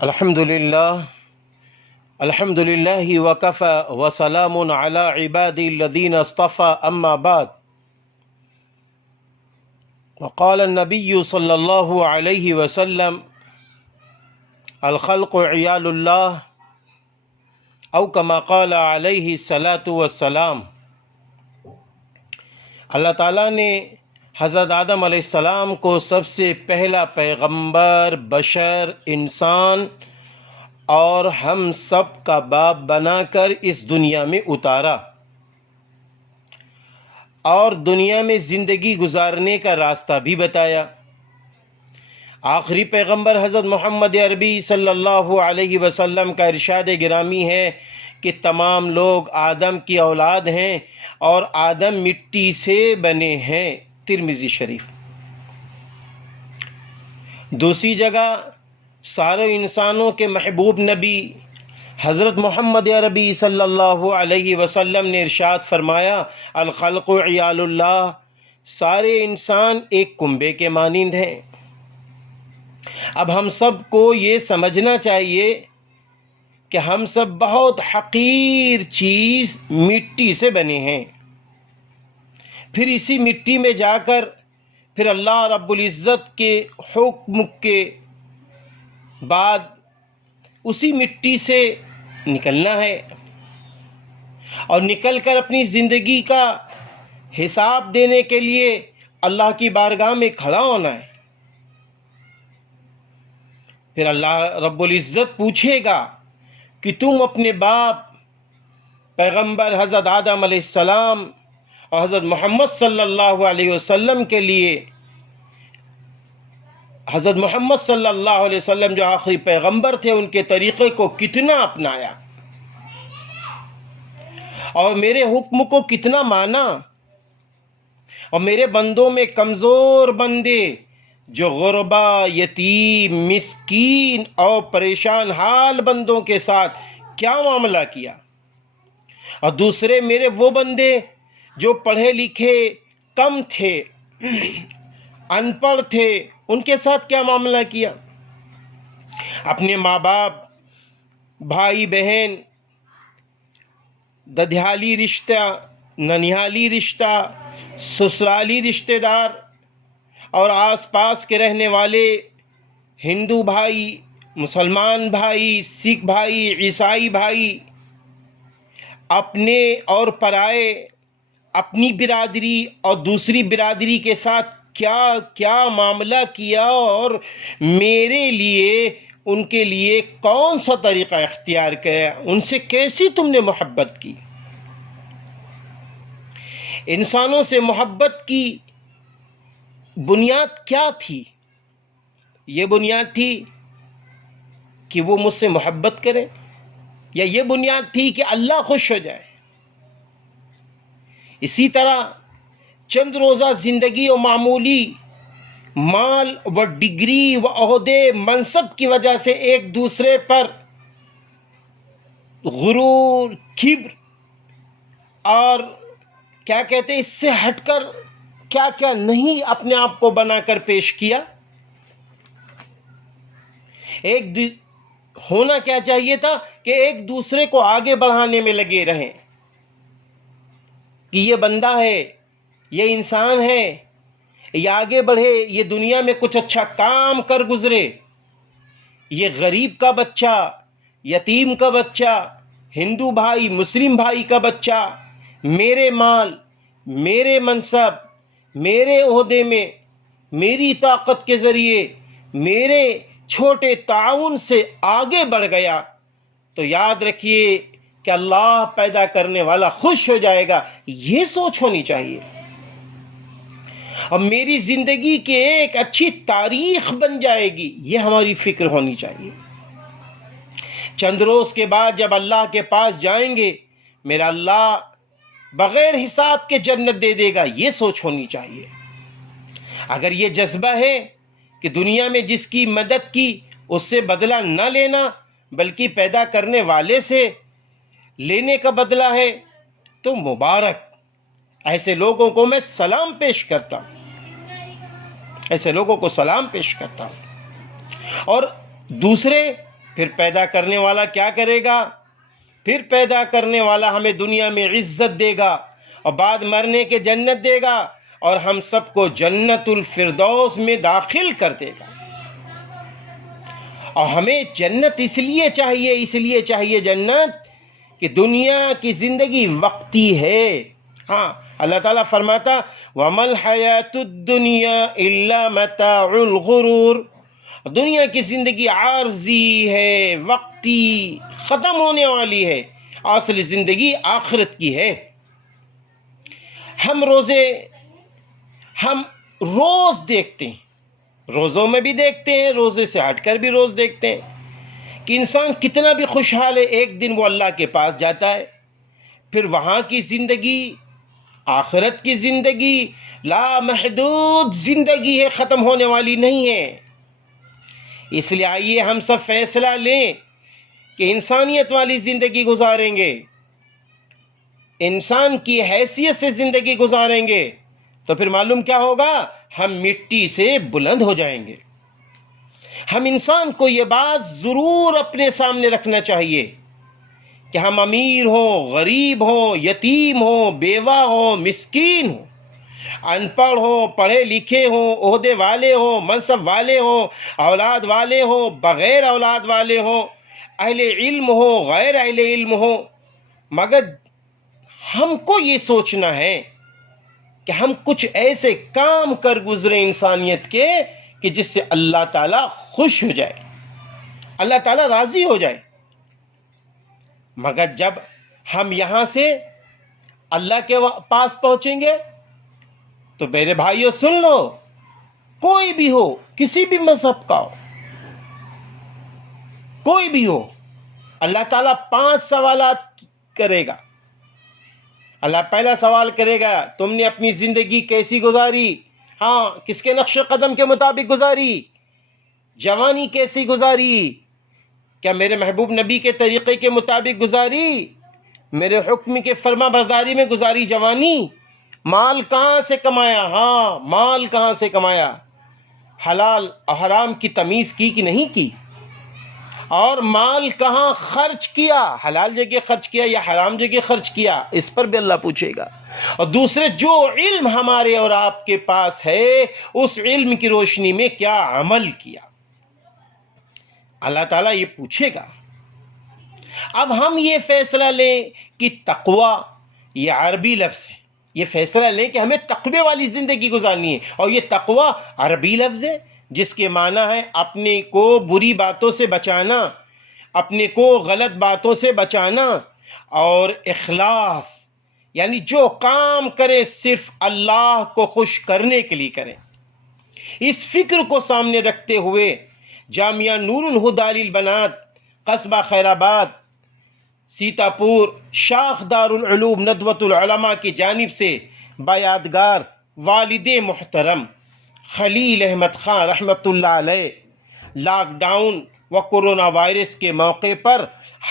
الحمد لله وكفى وسلام على عبادي الذين اصطفى أما بعد. وقال النبي صلى الله عليه وسلم الخلق عيال الله او كما قال عليه الصلاة والسلام. اللہ تعالیٰ نے حضرت آدم علیہ السلام کو سب سے پہلا پیغمبر، بشر، انسان اور ہم سب کا باپ بنا کر اس دنیا میں اتارا اور دنیا میں زندگی گزارنے کا راستہ بھی بتایا. آخری پیغمبر حضرت محمد عربی صلی اللہ علیہ وسلم کا ارشاد گرامی ہے کہ تمام لوگ آدم کی اولاد ہیں اور آدم مٹی سے بنے ہیں. ترمذی شریف. دوسری جگہ سارے انسانوں کے محبوب نبی حضرت محمد عربی صلی اللہ علیہ وسلم نے ارشاد فرمایا الخلق عیال اللہ، سارے انسان ایک کنبے کے مانند ہیں. اب ہم سب کو یہ سمجھنا چاہیے کہ ہم سب بہت حقیر چیز مٹی سے بنے ہیں. پھر اسی مٹی میں جا کر پھر اللہ رب العزت کے حکم کے بعد اسی مٹی سے نکلنا ہے اور نکل کر اپنی زندگی کا حساب دینے کے لیے اللہ کی بارگاہ میں کھڑا ہونا ہے. پھر اللہ رب العزت پوچھے گا کہ تم اپنے باپ پیغمبر حضرت آدم علیہ السلام اور حضرت محمد صلی اللہ علیہ وسلم کے لیے، حضرت محمد صلی اللہ علیہ وسلم جو آخری پیغمبر تھے، ان کے طریقے کو کتنا اپنایا اور میرے حکم کو کتنا مانا. اور میرے بندوں میں کمزور بندے جو غربا، یتیم، مسکین اور پریشان حال بندوں کے ساتھ کیا معاملہ کیا، اور دوسرے میرے وہ بندے جو پڑھے لکھے کم تھے، ان پڑھ تھے، ان کے ساتھ کیا معاملہ کیا. اپنے ماں باپ، بھائی بہن، ددھیالی رشتہ، ننیالی رشتہ، سسرالی رشتہ دار اور آس پاس کے رہنے والے ہندو بھائی، مسلمان بھائی، سکھ بھائی، عیسائی بھائی، اپنے اور پرائے، اپنی برادری اور دوسری برادری کے ساتھ کیا کیا معاملہ کیا اور میرے لیے ان کے لیے کون سا طریقہ اختیار کیا، ان سے کیسی تم نے محبت کی. انسانوں سے محبت کی بنیاد کیا تھی؟ یہ بنیاد تھی کہ وہ مجھ سے محبت کرے، یا یہ بنیاد تھی کہ اللہ خوش ہو جائے؟ اسی طرح چند روزہ زندگی و معمولی مال و ڈگری و عہدے منصب کی وجہ سے ایک دوسرے پر غرور، کبر اور کیا کہتے ہیں، اس سے ہٹ کر کیا کیا نہیں اپنے آپ کو بنا کر پیش کیا. ہونا کیا چاہیے تھا کہ ایک دوسرے کو آگے بڑھانے میں لگے رہیں کہ یہ بندہ ہے، یہ انسان ہے، یہ آگے بڑھے، یہ دنیا میں کچھ اچھا کام کر گزرے. یہ غریب کا بچہ، یتیم کا بچہ، ہندو بھائی، مسلم بھائی کا بچہ میرے مال، میرے منصب، میرے عہدے میں، میری طاقت کے ذریعے، میرے چھوٹے تعاون سے آگے بڑھ گیا تو یاد رکھیے کہ اللہ پیدا کرنے والا خوش ہو جائے گا. یہ سوچ ہونی چاہیے. اور میری زندگی کی ایک اچھی تاریخ بن جائے گی، یہ ہماری فکر ہونی چاہیے. چند روز کے بعد جب اللہ کے پاس جائیں گے، میرا اللہ بغیر حساب کے جنت دے دے گا، یہ سوچ ہونی چاہیے. اگر یہ جذبہ ہے کہ دنیا میں جس کی مدد کی اس سے بدلہ نہ لینا بلکہ پیدا کرنے والے سے لینے کا بدلہ ہے، تو مبارک. ایسے لوگوں کو میں سلام پیش کرتا ہوں، ایسے لوگوں کو سلام پیش کرتا ہوں. اور دوسرے پھر پیدا کرنے والا کیا کرے گا؟ پھر پیدا کرنے والا ہمیں دنیا میں عزت دے گا اور بعد مرنے کے جنت دے گا اور ہم سب کو جنت الفردوس میں داخل کر دے گا۔ اور ہمیں جنت اس لیے چاہیے جنت کہ دنیا کی زندگی وقتی ہے۔ ہاں، اللہ تعالیٰ فرماتا وَمَا الْحَيَاةُ الدُّنْيَا إِلَّا مَتَاعُ الْغُرُورِ، دنیا کی زندگی عارضی ہے، وقتی، ختم ہونے والی ہے، اصل زندگی آخرت کی ہے۔ ہم روز دیکھتے ہیں، روزوں میں بھی دیکھتے ہیں، روزے سے ہٹ کر بھی روز دیکھتے ہیں کہ انسان کتنا بھی خوشحال ہے، ایک دن وہ اللہ کے پاس جاتا ہے، پھر وہاں کی زندگی، آخرت کی زندگی لامحدود زندگی ہے، ختم ہونے والی نہیں ہے۔ اس لیے آئیے ہم سب فیصلہ لیں کہ انسانیت والی زندگی گزاریں گے، انسان کی حیثیت سے زندگی گزاریں گے، تو پھر معلوم کیا ہوگا؟ ہم مٹی سے بلند ہو جائیں گے۔ ہم انسان کو یہ بات ضرور اپنے سامنے رکھنا چاہیے کہ ہم امیر ہوں، غریب ہوں، یتیم ہوں، بیوہ ہوں، مسکین ہوں، ان پڑھ ہوں، پڑھے لکھے ہوں، عہدے والے ہوں، منصب والے ہوں، اولاد والے ہوں، بغیر اولاد والے ہوں، اہل علم ہوں، غیر اہل علم ہوں، مگر ہم کو یہ سوچنا ہے کہ ہم کچھ ایسے کام کر گزرے انسانیت کے کہ جس سے اللہ تعالیٰ خوش ہو جائے، اللہ تعالیٰ راضی ہو جائے۔ مگر جب ہم یہاں سے اللہ کے پاس پہنچیں گے تو میرے بھائیو سن لو، کوئی بھی ہو، کسی بھی مذہب کا ہو، کوئی بھی ہو، اللہ تعالیٰ 5 سوالات کرے گا۔ اللہ پہلا سوال کرے گا، تم نے اپنی زندگی کیسی گزاری؟ ہاں، کس کے نقش قدم کے مطابق گزاری؟ جوانی کیسی گزاری؟ کیا میرے محبوب نبی کے طریقے کے مطابق گزاری؟ میرے حکم کے فرما برداری میں گزاری جوانی؟ مال کہاں سے کمایا؟ ہاں، مال کہاں سے کمایا؟ حلال اور حرام کی تمیز کی کہ نہیں کی؟ اور مال کہاں خرچ کیا؟ حلال جگہ خرچ کیا یا حرام جگہ خرچ کیا؟ اس پر بھی اللہ پوچھے گا۔ اور دوسرے، جو علم ہمارے اور آپ کے پاس ہے، اس علم کی روشنی میں کیا عمل کیا؟ اللہ تعالیٰ یہ پوچھے گا۔ اب ہم یہ فیصلہ لیں کہ تقوی یہ عربی لفظ ہے، یہ فیصلہ لیں کہ ہمیں تقوی والی زندگی گزارنی ہے، اور یہ تقوی عربی لفظ ہے جس کے معنی ہے اپنے کو بری باتوں سے بچانا، اپنے کو غلط باتوں سے بچانا، اور اخلاص یعنی جو کام کرے صرف اللہ کو خوش کرنے کے لیے کریں۔ اس فکر کو سامنے رکھتے ہوئے جامعہ نور الہدیٰ للبنات، قصبہ خیر آباد، سیتاپور، شاخ دار العلوم ندوۃ العلماء کی جانب سے بایادگار والد محترم خلیل احمد خان رحمۃ اللہ علیہ لاک ڈاؤن و کورونا وائرس کے موقع پر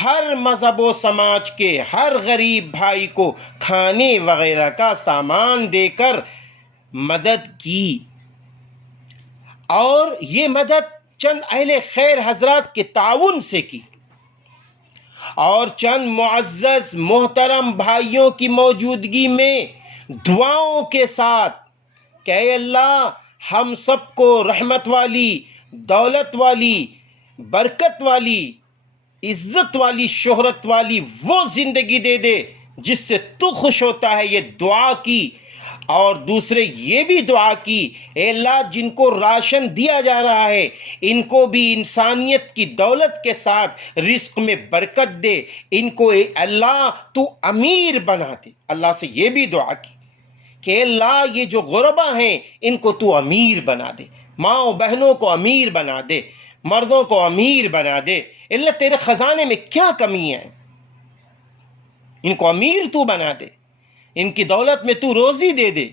ہر مذہب و سماج کے ہر غریب بھائی کو کھانے وغیرہ کا سامان دے کر مدد کی، اور یہ مدد چند اہل خیر حضرات کے تعاون سے کی، اور چند معزز محترم بھائیوں کی موجودگی میں دعاؤں کے ساتھ کہ اے اللہ ہم سب کو رحمت والی، دولت والی، برکت والی، عزت والی، شہرت والی وہ زندگی دے دے جس سے تو خوش ہوتا ہے۔ یہ دعا کی، اور دوسرے یہ بھی دعا کی اے اللہ جن کو راشن دیا جا رہا ہے ان کو بھی انسانیت کی دولت کے ساتھ رزق میں برکت دے، ان کو اے اللہ تو امیر بنا دے۔ اللہ سے یہ بھی دعا کی کہ اللہ یہ جو غربا ہیں ان کو تو امیر بنا دے، ماں و بہنوں کو امیر بنا دے، مردوں کو امیر بنا دے۔ اللہ تیرے خزانے میں کیا کمی ہے، ان کو امیر تو بنا دے، ان کی دولت میں تو روزی دے دے،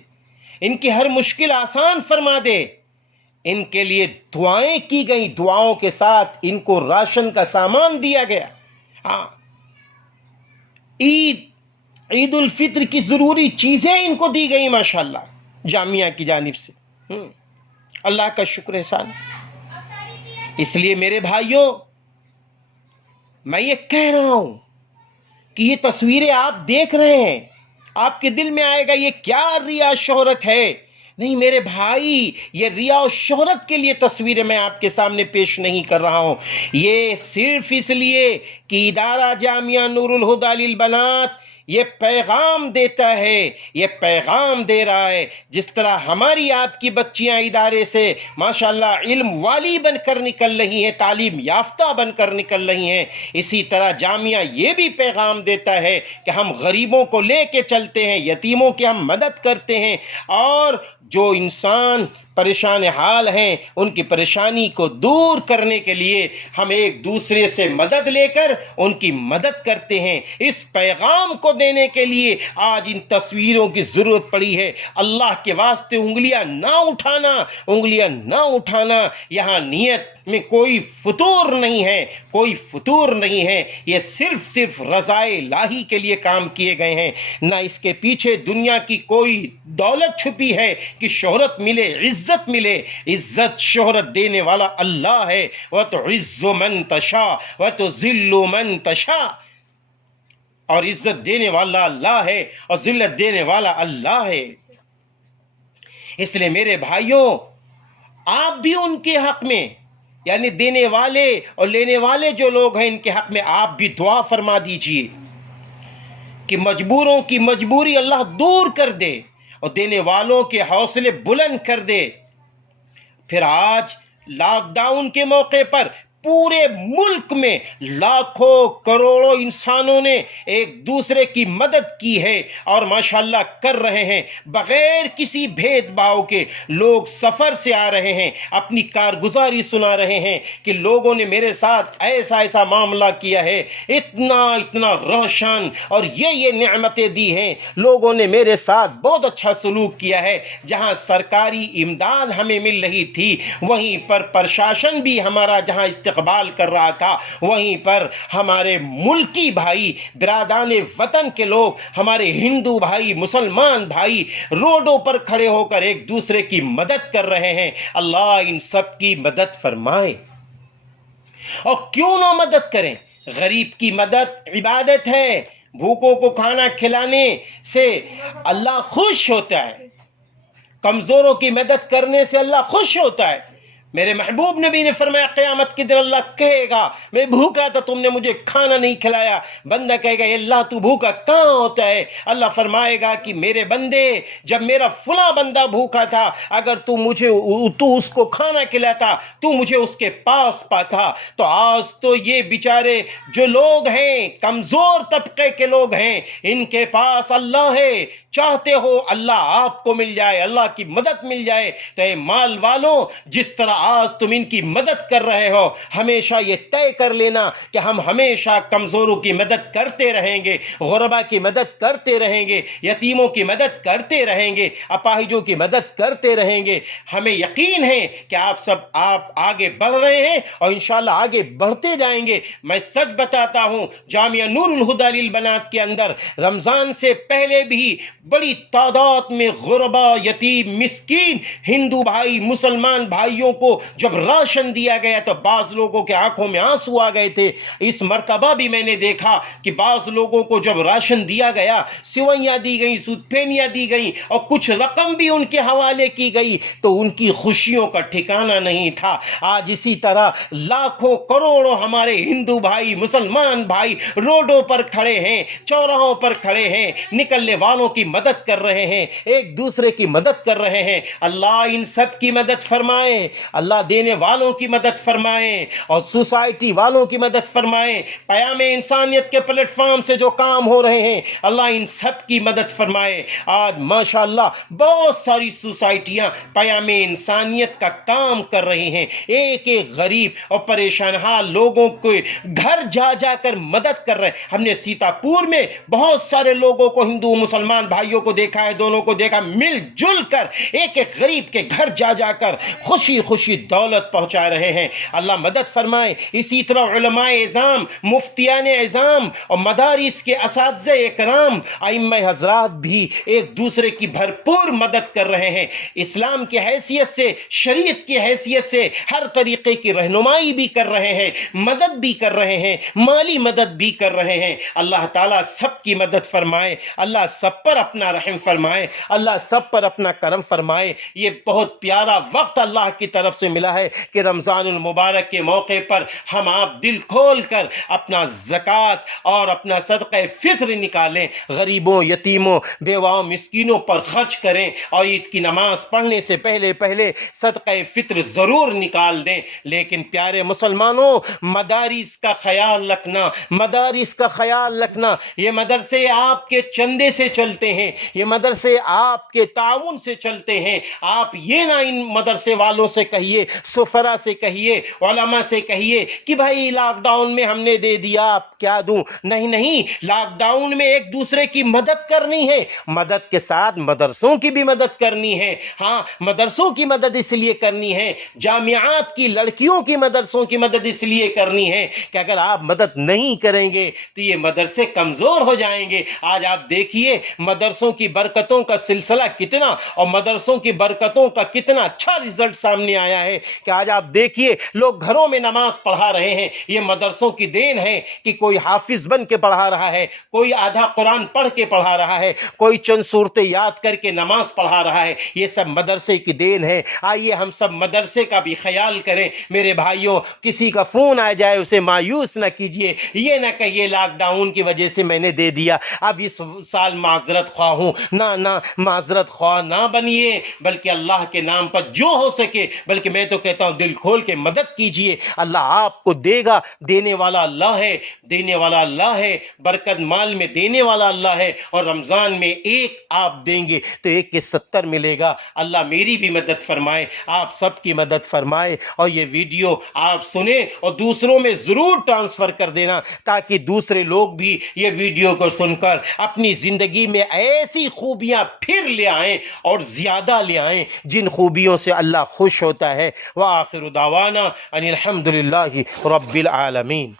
ان کی ہر مشکل آسان فرما دے۔ ان کے لیے دعائیں کی گئیں، دعاؤں کے ساتھ ان کو راشن کا سامان دیا گیا۔ ہاں، عید الفطر کی ضروری چیزیں ان کو دی گئی ماشاءاللہ جامعہ کی جانب سے۔ اللہ کا شکر احسان۔ اس لیے میرے بھائیوں، میں یہ کہہ رہا ہوں کہ یہ تصویریں آپ دیکھ رہے ہیں، آپ کے دل میں آئے گا یہ کیا ریا شہرت ہے؟ نہیں میرے بھائی، یہ ریا و شہرت کے لیے تصویریں میں آپ کے سامنے پیش نہیں کر رہا ہوں، یہ صرف اس لیے کہ ادارہ جامعہ نور الہدیٰ للبنات یہ پیغام دیتا ہے، یہ پیغام دے رہا ہے، جس طرح ہماری آپ کی بچیاں ادارے سے ماشاءاللہ علم والی بن کر نکل رہی ہیں، تعلیم یافتہ بن کر نکل رہی ہیں، اسی طرح جامعہ یہ بھی پیغام دیتا ہے کہ ہم غریبوں کو لے کے چلتے ہیں، یتیموں کی ہم مدد کرتے ہیں، اور جو انسان پریشان حال ہیں ان کی پریشانی کو دور کرنے کے لیے ہم ایک دوسرے سے مدد لے کر ان کی مدد کرتے ہیں۔ اس پیغام کو دینے کے لیے آج ان تصویروں کی ضرورت پڑی ہے۔ اللہ کے واسطے انگلیاں نہ اٹھانا، یہاں نیت میں کوئی فطور نہیں ہے، کوئی فطور نہیں ہے، یہ صرف رضائے الہی کے لیے کام کیے گئے ہیں، نہ اس کے پیچھے دنیا کی کوئی دولت چھپی ہے کہ شہرت ملے، عزت ملے۔ عزت شہرت دینے والا اللہ ہے، وَتُعِزُّ مَن تَشَاءُ وَتُذِلُّ مَن تَشَاءُ، اور عزت دینے والا اللہ ہے اور ذلت دینے والا اللہ ہے۔ اس لیے میرے بھائیوں، آپ بھی ان کے حق میں، یعنی دینے والے اور لینے والے جو لوگ ہیں ان کے حق میں آپ بھی دعا فرما دیجئے کہ مجبوروں کی مجبوری اللہ دور کر دے اور دینے والوں کے حوصلے بلند کر دے۔ پھر آج لاک ڈاؤن کے موقع پر پورے ملک میں لاکھوں کروڑوں انسانوں نے ایک دوسرے کی مدد کی ہے اور ماشاءاللہ کر رہے ہیں بغیر کسی بھید بھاؤ کے۔ لوگ سفر سے آ رہے ہیں، اپنی کارگزاری سنا رہے ہیں کہ لوگوں نے میرے ساتھ ایسا معاملہ کیا ہے، اتنا روشن اور یہ نعمتیں دی ہیں، لوگوں نے میرے ساتھ بہت اچھا سلوک کیا ہے۔ جہاں سرکاری امداد ہمیں مل رہی تھی وہیں پر پرشاسن بھی ہمارا جہاں استقبال کر رہا تھا، وہیں پر ہمارے ملکی بھائی برادران وطن کے لوگ، ہمارے ہندو بھائی مسلمان بھائی روڈوں پر کھڑے ہو کر ایک دوسرے کی مدد کر رہے ہیں۔ اللہ ان سب کی مدد فرمائے۔ اور کیوں نہ مدد کریں؟ غریب کی مدد عبادت ہے، بھوکوں کو کھانا کھلانے سے اللہ خوش ہوتا ہے، کمزوروں کی مدد کرنے سے اللہ خوش ہوتا ہے۔ میرے محبوب نبی نے فرمایا قیامت کے دن اللہ کہے گا میں بھوکا تھا تم نے مجھے کھانا نہیں کھلایا۔ بندہ کہے گا اللہ تو بھوکا کہاں ہوتا ہے؟ اللہ فرمائے گا کہ میرے بندے جب میرا فلاں بندہ بھوکا تھا اگر تو اس کو کھانا کھلاتا تو مجھے اس کے پاس پاتا۔ تو آج تو یہ بیچارے جو لوگ ہیں کمزور طبقے کے لوگ ہیں ان کے پاس اللہ ہے، چاہتے ہو اللہ آپ کو مل جائے، اللہ کی مدد مل جائے۔ تو اے مال والوں، جس طرح آج تم ان کی مدد کر رہے ہو ہمیشہ یہ طے کر لینا کہ ہم ہمیشہ کمزوروں کی مدد کرتے رہیں گے، غربا کی مدد کرتے رہیں گے، یتیموں کی مدد کرتے رہیں گے، اپاہجوں کی مدد کرتے رہیں گے۔ ہمیں یقین ہے کہ آپ آگے بڑھ رہے ہیں اور انشاءاللہ آگے بڑھتے جائیں گے۔ میں سچ بتاتا ہوں جامعہ نور الہدیٰ للبنات کے اندر رمضان سے پہلے بھی بڑی تعداد میں غربا، یتیم، مسکین ہندو بھائی مسلمان بھائیوں کو جب راشن دیا گیا تو بعض لوگوں کے آنکھوں میں آنسو آ گئے تھے۔ اس مرتبہ بھی میں نے دیکھا کہ بعض لوگوں کو جب راشن دیا گیا، سوئیاں دی گئیں، سود پھینیاں دی گئیں اور کچھ رقم بھی ان کے حوالے کی گئی تو ان کی خوشیوں کا ٹھکانہ نہیں تھا۔ آج اسی طرح لاکھوں کروڑوں ہمارے ہندو بھائی مسلمان بھائی روڈوں پر کھڑے ہیں، چوراہوں پر کھڑے ہیں، نکلنے والوں کی مدد کر رہے ہیں، ایک دوسرے کی مدد کر رہے ہیں۔ اللہ ان سب کی مدد فرمائے، اللہ دینے والوں کی مدد فرمائے اور سوسائٹی والوں کی مدد فرمائے۔ پیام انسانیت کے پلیٹ فارم سے جو کام ہو رہے ہیں اللہ ان سب کی مدد فرمائے۔ آج ماشاءاللہ بہت ساری سوسائٹیاں پیام انسانیت کا کام کر رہی ہیں، ایک غریب اور پریشان حال لوگوں کو گھر جا کر مدد کر رہے ہیں۔ ہم نے سیتا پور میں بہت سارے لوگوں کو، ہندو مسلمان بھائیوں کو دیکھا ہے، دونوں کو دیکھا، مل جل کر ایک غریب کے گھر جا کر خوشی معاشی دولت پہنچا رہے ہیں. اللہ مدد فرمائے. اسی طرح علماء اعظام، مفتیان اعظام اور مدارس کے اساتذہ اکرام، ائمہ حضرات بھی ایک دوسرے کی بھرپور مدد کر رہے ہیں. اسلام کی حیثیت سے، شریعت کی حیثیت سے ہر طریقے کی رہنمائی بھی کر رہے ہیں، مدد بھی کر رہے ہیں، مالی مدد بھی کر رہے ہیں. اللہ تعالیٰ سب کی مدد فرمائے. اللہ سب پر اپنا رحم فرمائے. اللہ سب پر اپنا کرم فرمائے. یہ بہت پیارا وقت اللہ کی طرف سے ملا ہے کہ رمضان المبارک کے موقع پر ہم آپ دل کھول کر اپنا زکوٰۃ اور اپنا صدقہ فطر نکالیں. غریبوں، یتیموں، بیواؤں، مسکینوں پر خرچ کریں اور عید کی نماز پڑھنے سے پہلے صدقہ فطر ضرور نکال دیں. لیکن پیارے مسلمانوں، مدارس کا خیال رکھنا، مدارس کا خیال رکھنا. یہ مدرسے آپ کے چندے سے چلتے ہیں، یہ مدرسے آپ کے تعاون سے چلتے ہیں. آپ یہ نہ ان مدرسے والوں سے کہیے، سفرا سے کہیے، علماء سے کہیے کہ بھائی لاک ڈاؤن میں ہم نے دے دیا، آپ کیا دوں. نہیں، لاک ڈاؤن میں ایک دوسرے کی مدد کرنی ہے. مدد کے ساتھ مدرسوں کی بھی مدد کرنی ہے. ہاں، مدرسوں کی مدد اس لیے کرنی ہے، جامعات کی لڑکیوں کی مدرسوں کی مدد اس لیے کرنی ہے کہ اگر آپ مدد نہیں کریں گے تو یہ مدرسے کمزور ہو جائیں گے. آج آپ دیکھیے مدرسوں کی برکتوں کا سلسلہ کتنا، اور مدرسوں کی برکتوں کا کتنا اچھا رزلٹ سامنے آیا ہے کہ آج آپ دیکھیے لوگ گھروں میں نماز پڑھا رہے ہیں. یہ مدرسوں کی دین ہے کہ کوئی حافظ بن کے پڑھا رہا ہے، کوئی آدھا قرآن پڑھ کے پڑھا رہا ہے، کوئی چند صورتیں یاد کر کے نماز پڑھا رہا ہے. یہ سب مدرسے کی دین ہے. آئیے ہم سب مدرسے کا بھی خیال کریں. میرے بھائیوں، کسی کا فون آ جائے اسے مایوس نہ کیجیے. یہ نہ کہیے لاک ڈاؤن کی وجہ سے میں نے دے دیا، اب اس سال معذرت خواہ ہوں. نہ، معذرت خواہ نہ بنیے، بلکہ اللہ کے نام پر جو ہو سکے، بلکہ میں تو کہتا ہوں دل کھول کے مدد کیجیے. اللہ آپ کو دے گا. دینے والا اللہ ہے، دینے والا اللہ ہے. برکت مال میں دینے والا اللہ ہے. اور رمضان میں ایک آپ دیں گے تو 1 کے 70 ملے گا. اللہ میری بھی مدد فرمائے، آپ سب کی مدد فرمائے. اور یہ ویڈیو آپ سنیں اور دوسروں میں ضرور ٹرانسفر کر دینا تاکہ دوسرے لوگ بھی یہ ویڈیو کو سن کر اپنی زندگی میں ایسی خوبیاں پھر لے آئیں اور زیادہ لے آئیں جن خوبیوں سے اللہ خوش ہوتا ہے. وآخر دعوانا ان الحمد للہ رب العالمین.